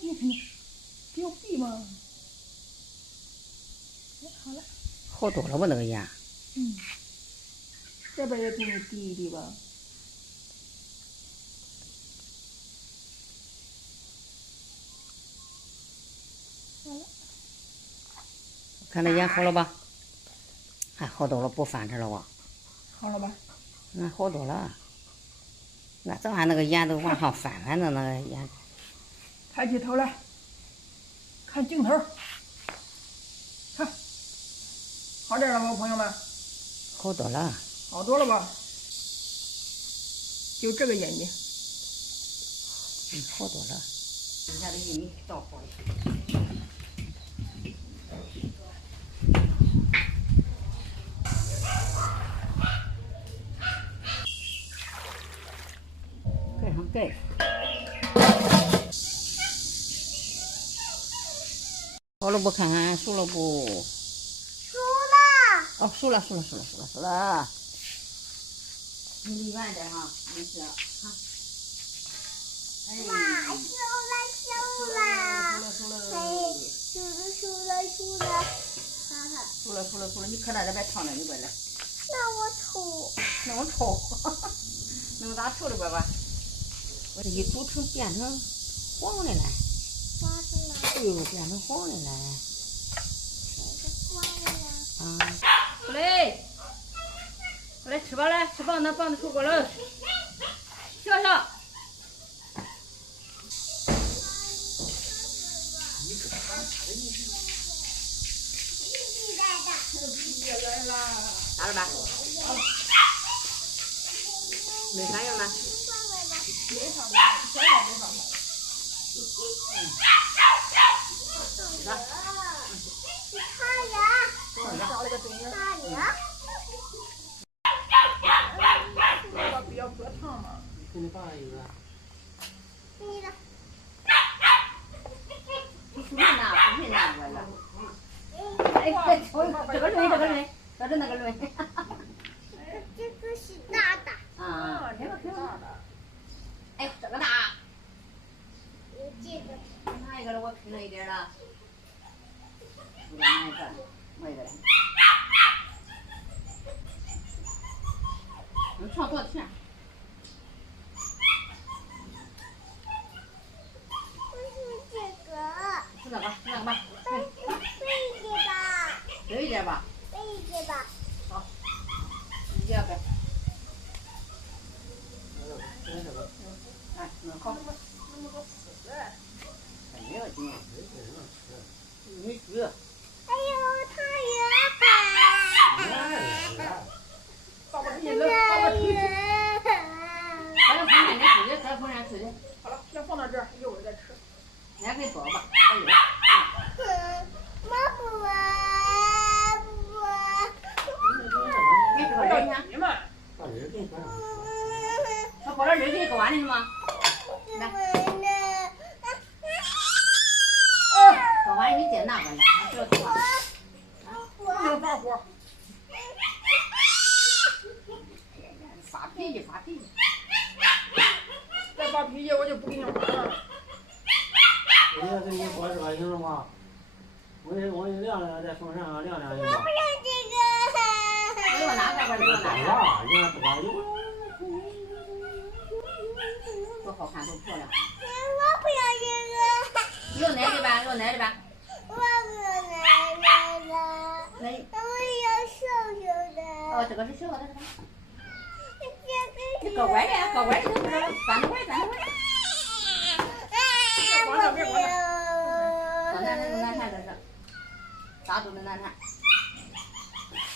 这有笔吗？好了。好多了吧那个盐？嗯。这边也给你滴一滴吧。好了。看那盐好了吧？还好多了，不翻着了哇。好了吧？好多了。那这玩意那个盐都往上翻的那个盐。抬起头来，看镜头，看，好点了吗，朋友们？好多了。好多了吧？就这个眼睛。好多了。人家的玉米倒好了。盖上盖。好了不？看看熟了不？熟了。哦，熟了。你离远点哈，没事哈。哇，熟了。嘿，熟了。看看。熟了，你可在这边烫着，你过来。那我抽。那我抽，那我咋抽的乖乖？我这一煮成变成黄的了。黄的了。哎呦，变成黄的了。黄的了。啊，过来吃吧来，吃棒子出锅了。笑。打了吧？没反应呢。找了个东西。比较隔烫嘛。给你放一个。你的。不是拿过来。哎，这个轮，找着那个轮。这个是大的。啊，这个挺大的。哎，这个大。有这个。哪一个了？我拼了一点了。哪一个？我一个。你唱多少钱？是那个吧？对一点吧。好，你这个。哎，好。那么多死的。没有劲。没煮。哎呦，太远了。把我皮扔，把我皮。还有风扇再吃的，再风扇吃的。好了，先放到这儿，一会儿再吃。你还可以包吧，你这个人呢？他包点热给你搁碗里是吗？来，搁碗里你再拿过来，不要动。不能放火。发脾气。再发脾气我就不给你玩了。我要给你说这个行了吗？我给晾晾，在风扇上晾晾行吗？我不要这个。给我拿这个，给我拿这个。啥？人家不光有。多好看，多漂亮。我不要这个。有奶的吧？有奶的吧？我不要奶的。我要瘦的。哦，这个是小的，这个。这你搁碗里，就是翻着碗。别管它。不要。难看，这是大肚的难看。